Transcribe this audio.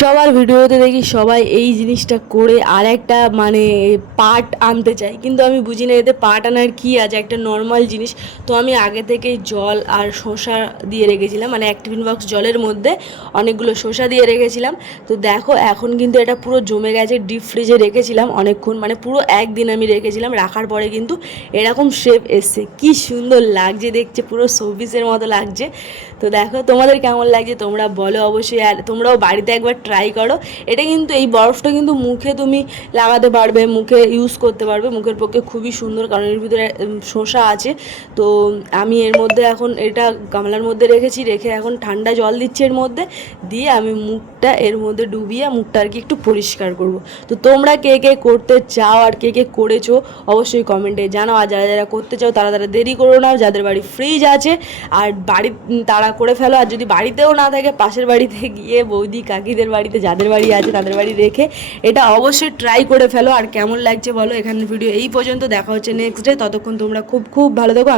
সবার ভিডিওতে দেখি সবাই এই জিনিসটা করে আর একটা মানে পার্ট আনতে চাই, কিন্তু আমি বুঝি না এতে পার্ট আনার কী আছে, একটা নর্মাল জিনিস। তো আমি আগে থেকেই জল আর শসা দিয়ে রেখেছিলাম, মানে এক টিফিন বক্স জলের মধ্যে অনেকগুলো শসা দিয়ে রেখেছিলাম। তো দেখো এখন কিন্তু এটা পুরো জমে গেছে, ডিপ ফ্রিজে রেখেছিলাম অনেকক্ষণ, মানে পুরো একদিন আমি রেখেছিলাম। রাখার পরে কিন্তু এরকম শেপ এসছে, কি সুন্দর লাগছে দেখছে, পুরো শোপিসের মতো লাগছে। তো দেখো তোমাদের কেমন লাগছে তোমরা বলো অবশ্যই, আর তোমরাও বাড়িতে একবার ট্রাই করো। এটা কিন্তু এই বরফটা কিন্তু মুখে তুমি লাগাতে পারবে, মুখে ইউজ করতে পারবে, মুখের পক্ষে খুবই সুন্দর, কারণ এর ভিতরে শসা আছে। তো আমি এর মধ্যে এখন এটা গামলার মধ্যে রেখেছি, রেখে এখন ঠান্ডা জল দিচ্ছি এর মধ্যে, দিয়ে আমি মুখটা এর মধ্যে ডুবিয়ে মুখটা আর কি একটু পরিষ্কার করব। তো তোমরা কে কে করতে চাও আর কে কে করেছো অবশ্যই কমেন্টে জানাও। আর যারা যারা করতে চাও তারা তারা দেরি করো না, যাদের বাড়ি ফ্রিজ আছে আর বাড়ি তারা করে ফেলো। আর যদি বাড়িতেও না থাকে পাশের বাড়িতে গিয়ে বৌদি কাকিদের বাড়িতে যাদের বাড়ি আছে তাদের বাড়ি রেখে এটা অবশ্যই ট্রাই করে ফেলো। আর কেমন লাগছে বলো। এখানে ভিডিও এই পর্যন্ত, দেখা হচ্ছে নেক্সট ডে, ততক্ষণ তোমরা খুব খুব ভালো থেকো।